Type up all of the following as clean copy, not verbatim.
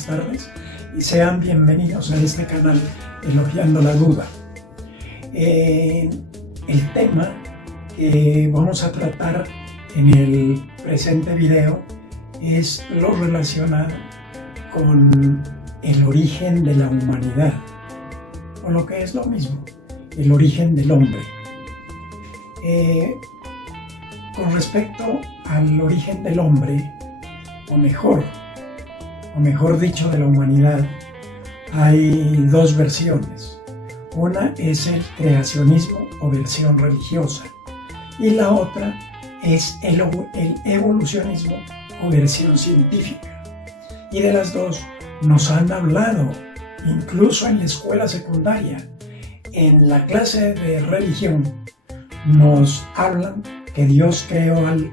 buenas tardes y sean bienvenidos a este canal Elogiando la Duda. El tema que vamos a tratar en el presente video es lo relacionado con el origen de la humanidad, o lo que es lo mismo, el origen del hombre. Con respecto al origen del hombre, o mejor dicho de la humanidad, hay dos versiones. Una es el creacionismo o versión religiosa, y la otra es el evolucionismo o versión científica. Y de las dos nos han hablado, incluso en la escuela secundaria. En la clase de religión nos hablan que Dios creó al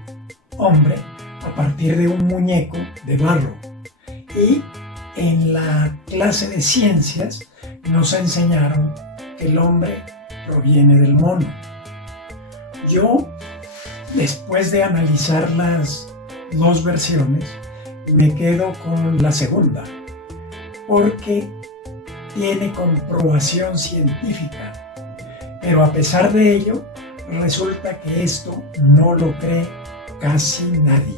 hombre a partir de un muñeco de barro. Y en la clase de ciencias nos enseñaron que el hombre proviene del mono. Yo, después de analizar las dos versiones, me quedo con la segunda, porque tiene comprobación científica. Pero a pesar de ello, resulta que esto no lo cree casi nadie,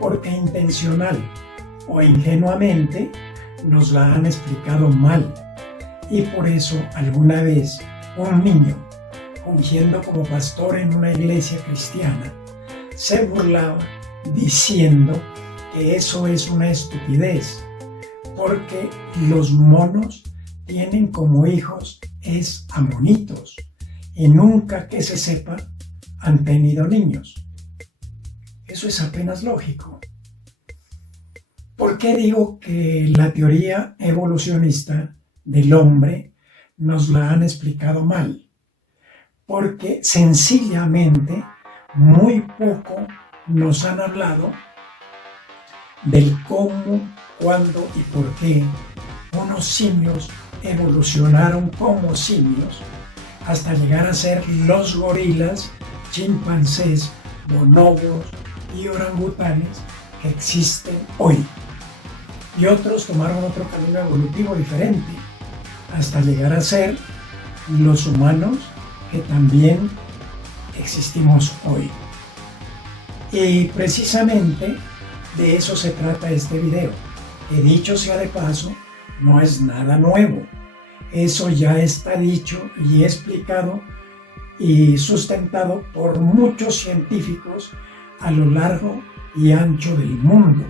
porque intencional o ingenuamente nos la han explicado mal. Y por eso alguna vez un niño, fungiendo como pastor en una iglesia cristiana, se burlaba diciendo que eso es una estupidez, porque los monos tienen como hijos a monitos, y nunca que se sepa han tenido niños. Eso es apenas lógico. ¿Por qué digo que la teoría evolucionista del hombre nos la han explicado mal? Porque sencillamente muy poco nos han hablado del cómo, cuándo y por qué unos simios evolucionaron como simios hasta llegar a ser los gorilas, chimpancés, bonobos y orangutanes que existen hoy. Y otros tomaron otro camino evolutivo diferente hasta llegar a ser los humanos que también existimos hoy. Y precisamente de eso se trata este video, que dicho sea de paso, no es nada nuevo. Eso ya está dicho y explicado y sustentado por muchos científicos a lo largo y ancho del mundo.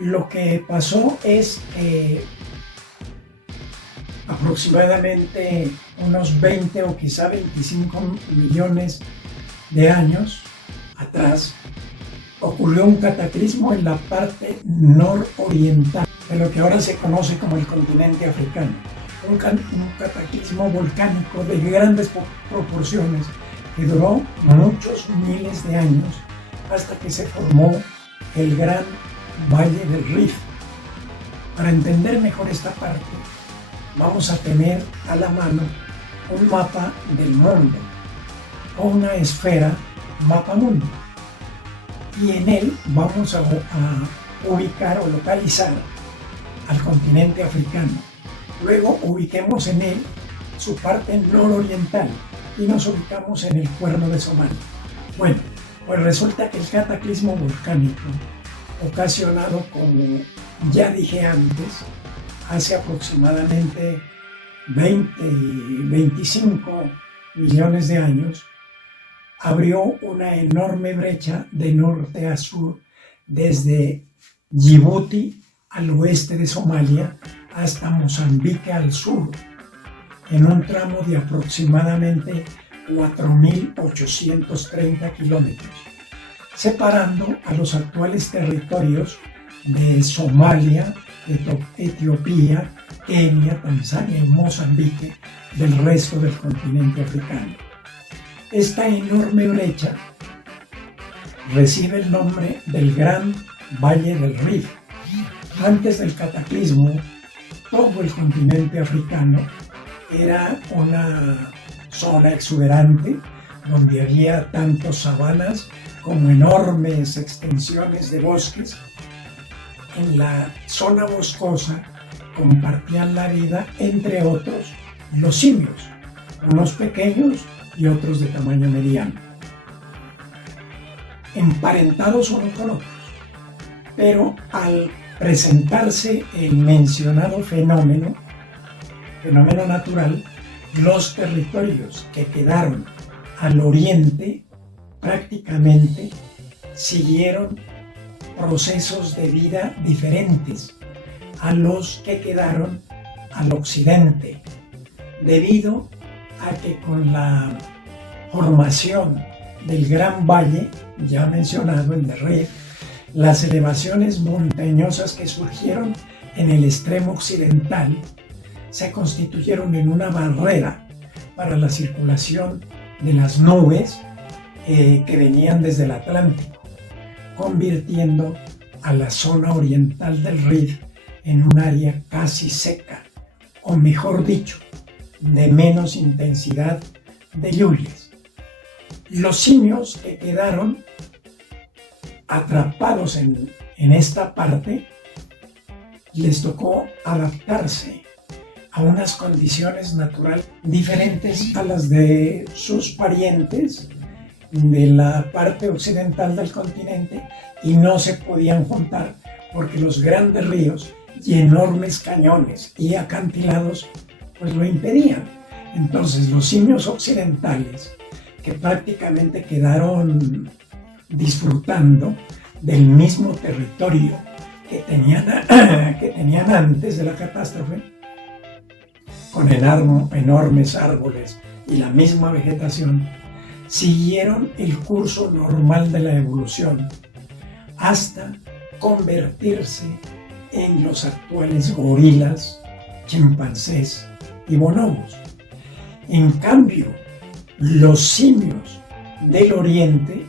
Lo que pasó es que aproximadamente unos 20 o quizá 25 millones de años atrás ocurrió un cataclismo en la parte nororiental de lo que ahora se conoce como el continente africano. Un cataclismo volcánico de grandes proporciones que duró muchos miles de años hasta que se formó el gran Valle del Rift. Para entender mejor esta parte, vamos a tener a la mano un mapa del mundo o una esfera mapa mundo, y en él vamos a ubicar o localizar al continente africano. Luego ubiquemos en él su parte nororiental y nos ubicamos en el Cuerno de Somalia. Bueno, pues resulta que el cataclismo volcánico ocasionado, como ya dije antes, hace aproximadamente 25 millones de años, abrió una enorme brecha de norte a sur desde Djibouti al oeste de Somalia hasta Mozambique al sur, en un tramo de aproximadamente 4.830 kilómetros, separando a los actuales territorios de Somalia, Etiopía, Kenia, Tanzania y Mozambique del resto del continente africano. Esta enorme brecha recibe el nombre del Gran Valle del Rift. Antes del cataclismo, todo el continente africano era una zona exuberante donde había tanto sabanas como enormes extensiones de bosques en la zona boscosa compartían la vida, entre otros, los simios, unos pequeños y otros de tamaño mediano, emparentados unos con otros. Pero al presentarse el mencionado fenómeno natural, los territorios que quedaron al oriente prácticamente siguieron procesos de vida diferentes a los que quedaron al occidente, debido a que con la formación del Gran Valle, ya mencionado, el de Rift, las elevaciones montañosas que surgieron en el extremo occidental se constituyeron en una barrera para la circulación de las nubes que venían desde el Atlántico, convirtiendo a la zona oriental del Rift en un área casi seca, o mejor dicho, de menos intensidad de lluvias. Los simios que quedaron atrapados en esta parte les tocó adaptarse a unas condiciones naturales diferentes a las de sus parientes de la parte occidental del continente, y no se podían juntar porque los grandes ríos y enormes cañones y acantilados pues lo impedían. Entonces los simios occidentales, que prácticamente quedaron disfrutando del mismo territorio que tenían antes de la catástrofe, con enormes árboles y la misma vegetación, siguieron el curso normal de la evolución hasta convertirse en los actuales gorilas, chimpancés y bonobos. En cambio, los simios del oriente,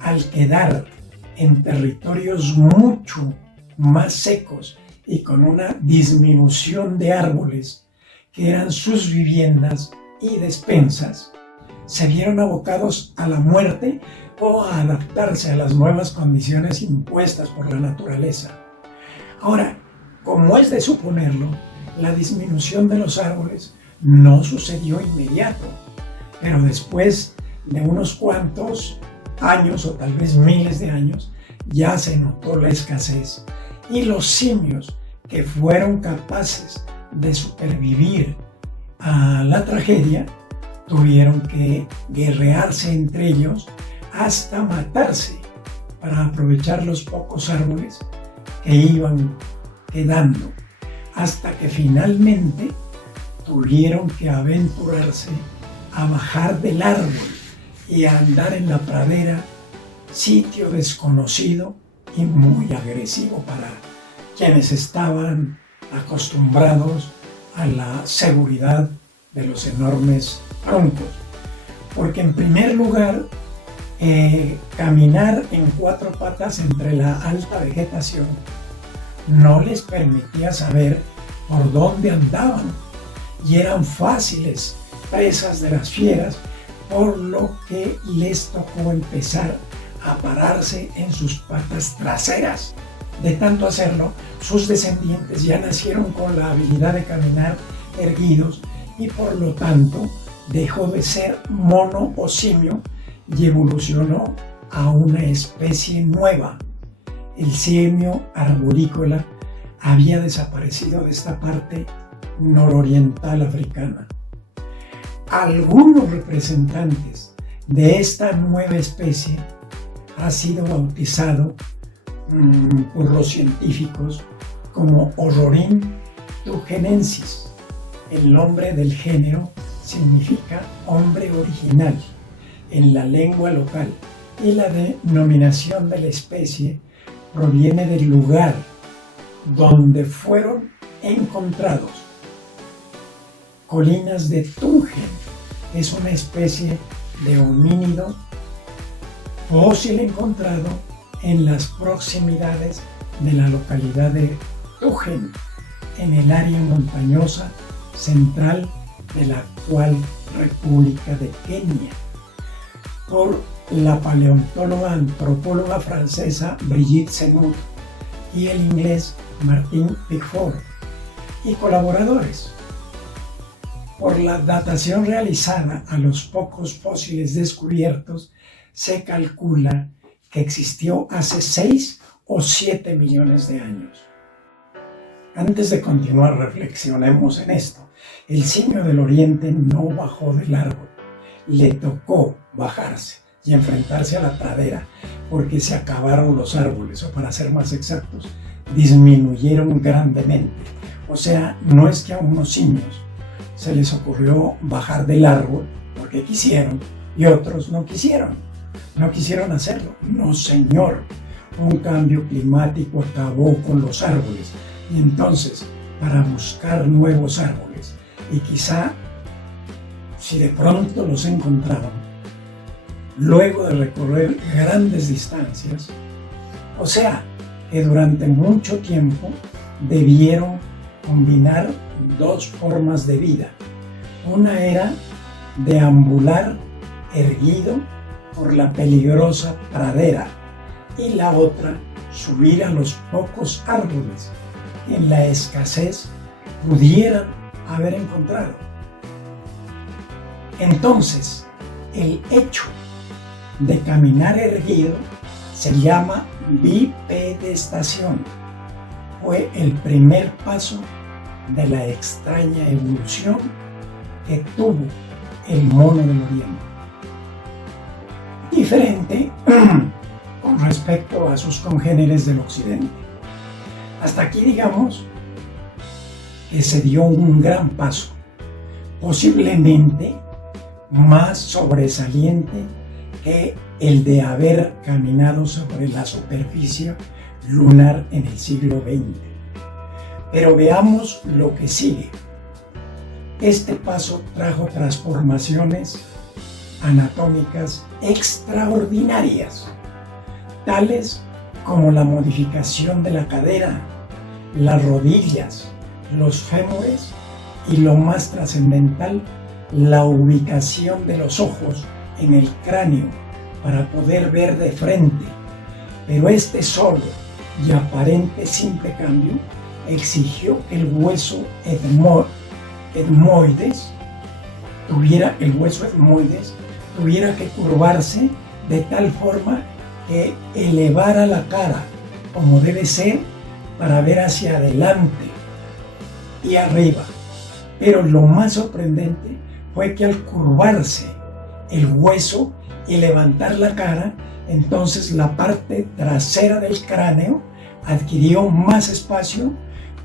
al quedar en territorios mucho más secos y con una disminución de árboles que eran sus viviendas y despensas, se vieron abocados a la muerte o a adaptarse a las nuevas condiciones impuestas por la naturaleza. Ahora, como es de suponerlo, la disminución de los árboles no sucedió inmediato, pero después de unos cuantos años o tal vez miles de años, ya se notó la escasez, y los simios que fueron capaces de supervivir a la tragedia tuvieron que guerrearse entre ellos hasta matarse para aprovechar los pocos árboles que iban quedando, hasta que finalmente tuvieron que aventurarse a bajar del árbol y a andar en la pradera, sitio desconocido y muy agresivo para quienes estaban acostumbrados a la seguridad de los enormes troncos. Porque en primer lugar, caminar en cuatro patas entre la alta vegetación no les permitía saber por dónde andaban, y eran fáciles presas de las fieras, por lo que les tocó empezar a pararse en sus patas traseras. De tanto hacerlo, sus descendientes ya nacieron con la habilidad de caminar erguidos, y por lo tanto dejó de ser mono o simio y evolucionó a una especie nueva. El simio arborícola había desaparecido de esta parte nororiental africana. Algunos representantes de esta nueva especie ha sido bautizado por los científicos como Orrorin tugenensis. El nombre del género significa hombre original en la lengua local, y la denominación de la especie proviene del lugar donde fueron encontrados. Colinas de Tungen es una especie de homínido fósil encontrado en las proximidades de la localidad de Tugen, en el área montañosa central de la actual República de Kenia, por la paleontóloga antropóloga francesa Brigitte Semour, y el inglés Martin Pickford y colaboradores. Por la datación realizada a los pocos fósiles descubiertos, se calcula que existió hace 6 o 7 millones de años. Antes de continuar, reflexionemos en esto. El simio del oriente no bajó del árbol, le tocó bajarse y enfrentarse a la pradera porque se acabaron los árboles, o para ser más exactos, disminuyeron grandemente. O sea, no es que a unos simios se les ocurrió bajar del árbol porque quisieron y otros no quisieron hacerlo. No, señor, un cambio climático acabó con los árboles y entonces, para buscar nuevos árboles, y quizá si de pronto los encontraban, luego de recorrer grandes distancias, o sea, que durante mucho tiempo debieron combinar dos formas de vida. Una era deambular erguido por la peligrosa pradera y la otra subir a los pocos árboles que en la escasez pudieran haber encontrado. Entonces, el hecho de caminar erguido se llama bipedestación. Fue el primer paso de la extraña evolución que tuvo el mono del oriente. Diferente con respecto a sus congéneres del occidente. Hasta aquí digamos que se dio un gran paso, posiblemente más sobresaliente que el de haber caminado sobre la superficie lunar en el siglo XX. Pero veamos lo que sigue. Este paso trajo transformaciones anatómicas extraordinarias, tales como la modificación de la cadera, las rodillas, los fémures y, lo más trascendental, la ubicación de los ojos en el cráneo para poder ver de frente. Pero este solo y aparente simple cambio exigió que el hueso etmoides tuviera que curvarse de tal forma que elevara la cara como debe ser para ver hacia adelante y arriba. Pero lo más sorprendente fue que al curvarse el hueso y levantar la cara, entonces la parte trasera del cráneo adquirió más espacio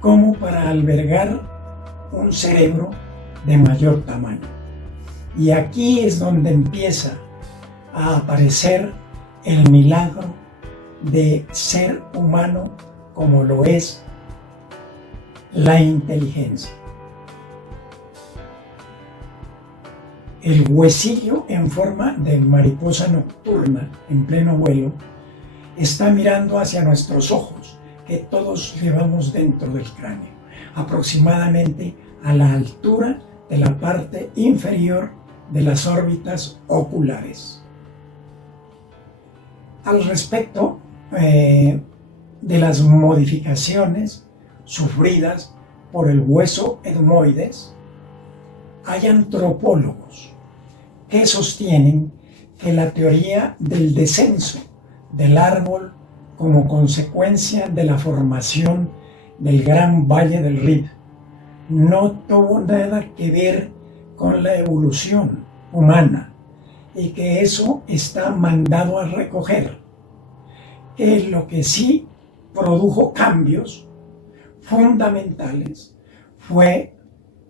como para albergar un cerebro de mayor tamaño. Y aquí es donde empieza a aparecer el milagro de ser humano como lo es la inteligencia. El huesillo en forma de mariposa nocturna en pleno vuelo está mirando hacia nuestros ojos, que todos llevamos dentro del cráneo, aproximadamente a la altura de la parte inferior de las órbitas oculares. Al respecto de las modificaciones sufridas por el hueso etmoides, hay antropólogos que sostienen que la teoría del descenso del árbol como consecuencia de la formación del gran valle del Rift no tuvo nada que ver con la evolución humana y que eso está mandado a recoger, que lo que sí produjo cambios fundamentales fue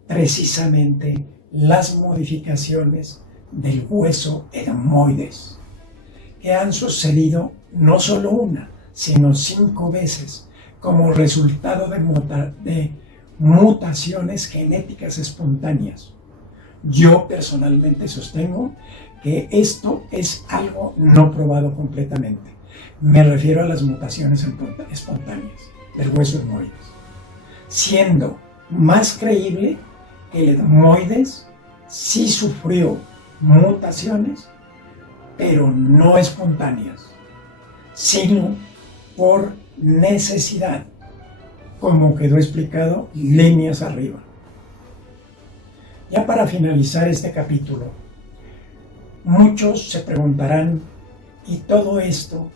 precisamente las modificaciones del hueso etmoides, que han sucedido no solo una, sino 5 veces como resultado de mutaciones genéticas espontáneas. Yo personalmente sostengo que esto es algo no probado completamente. Me refiero a las mutaciones espontáneas del hueso etmoides, siendo más creíble que el etmoides sí sufrió mutaciones, pero no espontáneas, sino por necesidad, como quedó explicado líneas arriba. Ya para finalizar este capítulo, muchos se preguntarán, ¿y todo esto?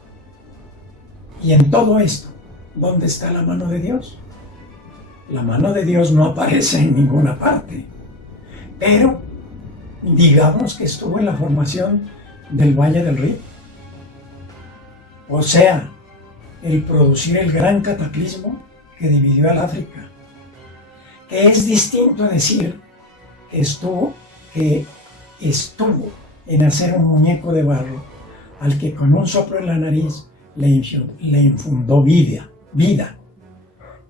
¿Y en todo esto, dónde está la mano de Dios? La mano de Dios no aparece en ninguna parte, pero digamos que estuvo en la formación del Valle del Río. O sea, el producir el gran cataclismo que dividió al África, que es distinto a decir que estuvo en hacer un muñeco de barro al que con un soplo en la nariz le infundó vida.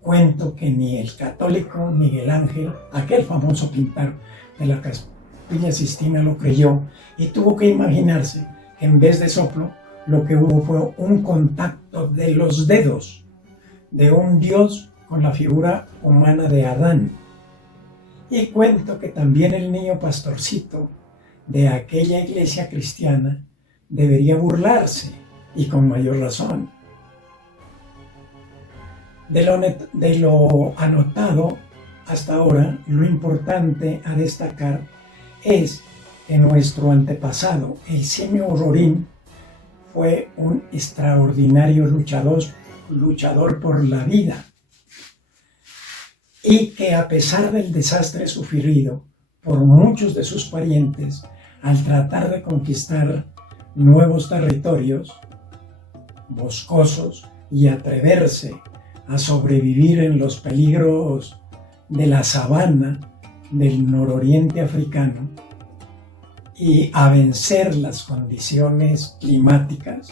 Cuento que ni el católico Miguel Ángel, aquel famoso pintor de la Capilla Sistina, lo creyó y tuvo que imaginarse que en vez de soplo lo que hubo fue un contacto de los dedos de un dios con la figura humana de Adán. Y cuento que también el niño pastorcito de aquella iglesia cristiana debería burlarse, y con mayor razón. De lo anotado hasta ahora, lo importante a destacar es que nuestro antepasado, el simio Rorín, fue un extraordinario luchador por la vida, y que a pesar del desastre sufrido por muchos de sus parientes al tratar de conquistar nuevos territorios boscosos y atreverse a sobrevivir en los peligros de la sabana del nororiente africano y a vencer las condiciones climáticas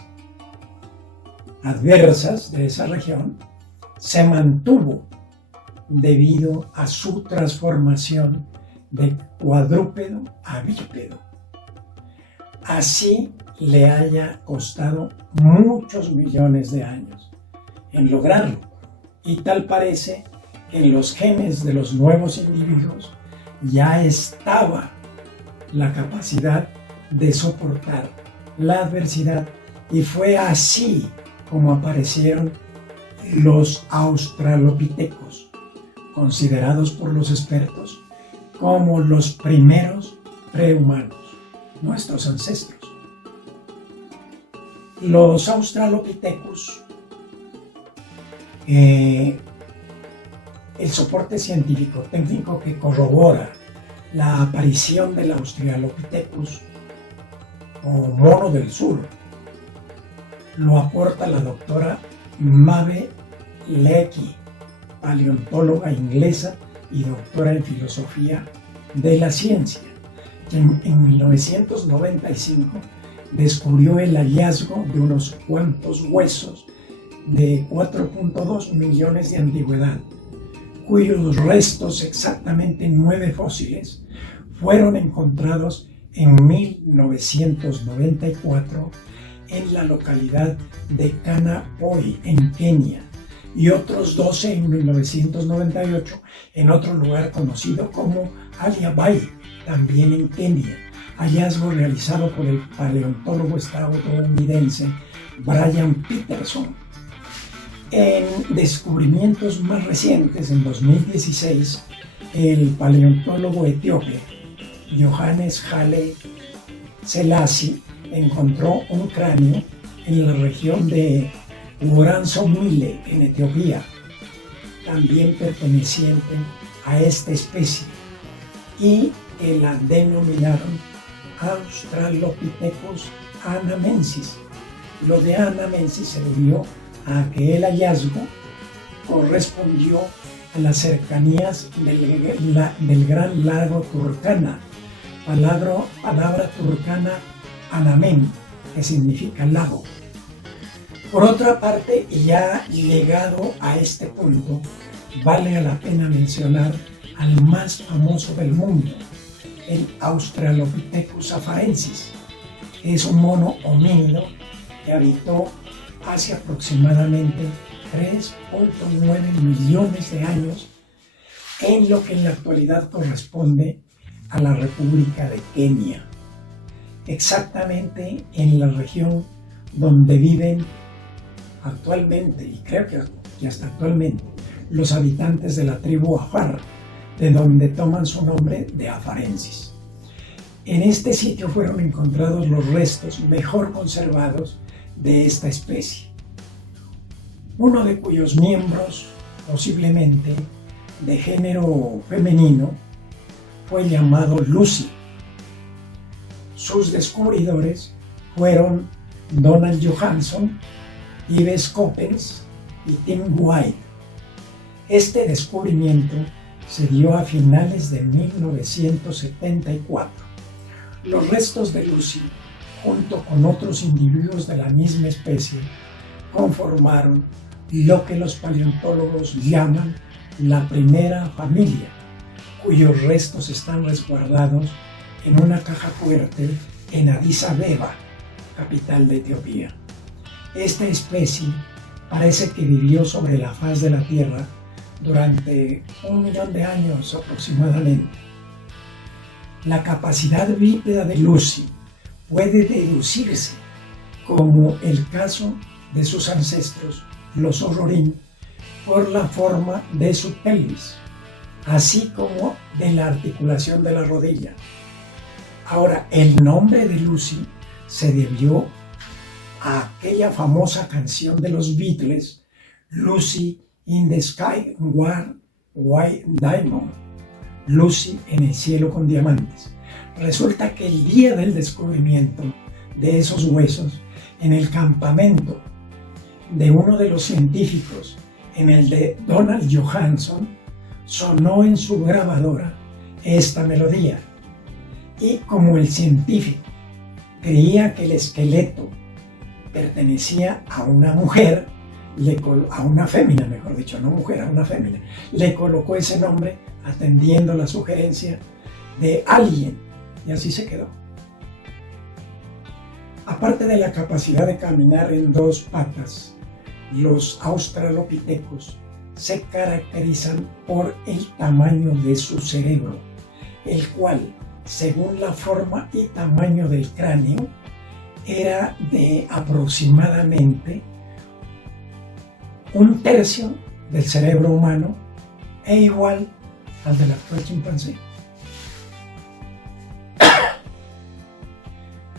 adversas de esa región, se mantuvo debido a su transformación de cuadrúpedo a bípedo. Así le haya costado muchos millones de años en lograrlo, y tal parece que en los genes de los nuevos individuos ya estaba la capacidad de soportar la adversidad, y fue así como aparecieron los australopitecos, considerados por los expertos como los primeros prehumanos, nuestros ancestros. Los australopithecus, el soporte científico técnico que corrobora la aparición del Australopithecus o mono del sur, lo aporta la doctora Maeve Leakey, paleontóloga inglesa y doctora en filosofía de la ciencia, quien en 1995 descubrió el hallazgo de unos cuantos huesos de 4.2 millones de antigüedad, cuyos restos, exactamente 9 fósiles, fueron encontrados en 1994 en la localidad de Kanapoi, en Kenia, y otros 12 en 1998 en otro lugar conocido como Aliabai, también en Kenia, hallazgo realizado por el paleontólogo estadounidense Brian Peterson. En descubrimientos más recientes, en 2016, el paleontólogo etíope Johannes Haile Selassie encontró un cráneo en la región de Uaran-Somile, en Etiopía, también perteneciente a esta especie, y que la denominaron Australopithecus anamensis. Lo de anamensis se debió a que el hallazgo correspondió a las cercanías del gran lago Turkana, palabra turcana anamen, que significa lago. Por otra parte, ya llegado a este punto, vale la pena mencionar al más famoso del mundo, el Australopithecus afarensis. Es un mono homínido que habitó hace aproximadamente 3.9 millones de años, en lo que en la actualidad corresponde a la República de Kenia, exactamente en la región donde viven actualmente, y creo que hasta actualmente, los habitantes de la tribu Afar, de donde toman su nombre de afarensis. En este sitio fueron encontrados los restos mejor conservados de esta especie, uno de cuyos miembros, posiblemente de género femenino, fue llamado Lucy. Sus descubridores fueron Donald Johanson, Yves Coppens y Tim White. Este descubrimiento se dio a finales de 1974. Los restos de Lucy, junto con otros individuos de la misma especie, conformaron lo que los paleontólogos llaman la primera familia, cuyos restos están resguardados en una caja fuerte en Addis Abeba, capital de Etiopía. Esta especie parece que vivió sobre la faz de la Tierra durante 1 millón de años aproximadamente. La capacidad bípeda de Lucy puede deducirse como el caso de sus ancestros, los Ororín, por la forma de su pelvis, así como de la articulación de la rodilla. Ahora, el nombre de Lucy se debió a aquella famosa canción de los Beatles, Lucy in the Sky with White Diamond, Lucy en el cielo con diamantes. Resulta que el día del descubrimiento de esos huesos, en el campamento de uno de los científicos, en el de Donald Johanson, sonó en su grabadora esta melodía. Y como el científico creía que el esqueleto pertenecía a una mujer, a una fémina, mejor dicho, no mujer, a una fémina, le colocó ese nombre atendiendo la sugerencia de alguien, y así se quedó. Aparte de la capacidad de caminar en 2 patas, los australopitecos se caracterizan por el tamaño de su cerebro, el cual, según la forma y tamaño del cráneo, era de aproximadamente 1/3 del cerebro humano e igual al del actual chimpancé.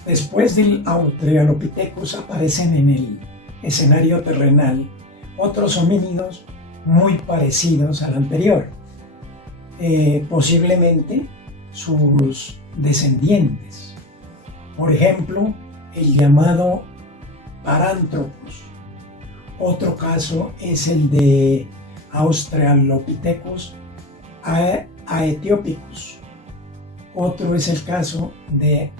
Después del Australopithecus aparecen en el escenario terrenal otros homínidos muy parecidos al anterior, posiblemente sus descendientes. Por ejemplo, el llamado Paranthropus. Otro caso es el de Australopithecus aethiopicus. Otro es el caso de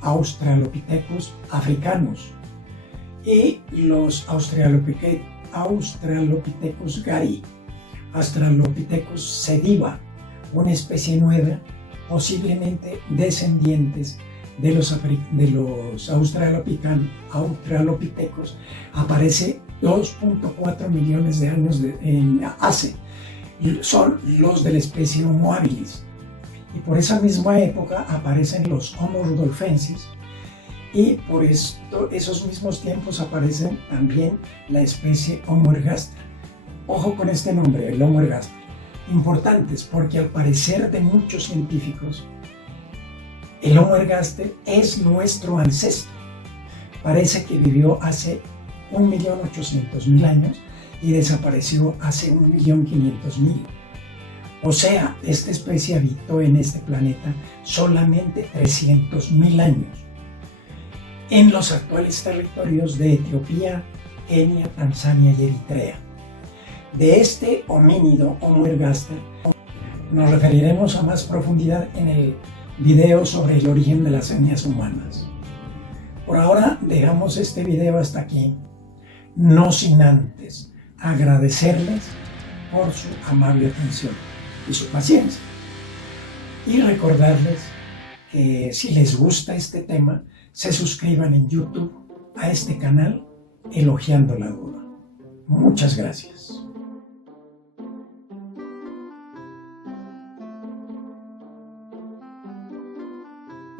Australopithecus africanus y los Australopithecus gari, Australopithecus sediva, una especie nueva, posiblemente descendientes de los Australopithecus, aparece 2.4 millones de años hace. Son los de la especie Homo habilis. Y por esa misma época aparecen los Homo rudolfensis, y por esos mismos tiempos aparecen también la especie Homo ergaster. Ojo con este nombre, el Homo ergaster. Importantes porque al parecer de muchos científicos, el Homo ergaster es nuestro ancestro. Parece que vivió hace 1.800.000 años y desapareció hace 1.500.000. O sea, esta especie habitó en este planeta solamente 300.000 años, en los actuales territorios de Etiopía, Kenia, Tanzania y Eritrea. De este homínido Homo ergaster nos referiremos a más profundidad en el video sobre el origen de las etnias humanas. Por ahora dejamos este video hasta aquí, no sin antes agradecerles por su amable atención y su paciencia, y recordarles que si les gusta este tema, se suscriban en YouTube a este canal Elogiando la Duda. Muchas gracias.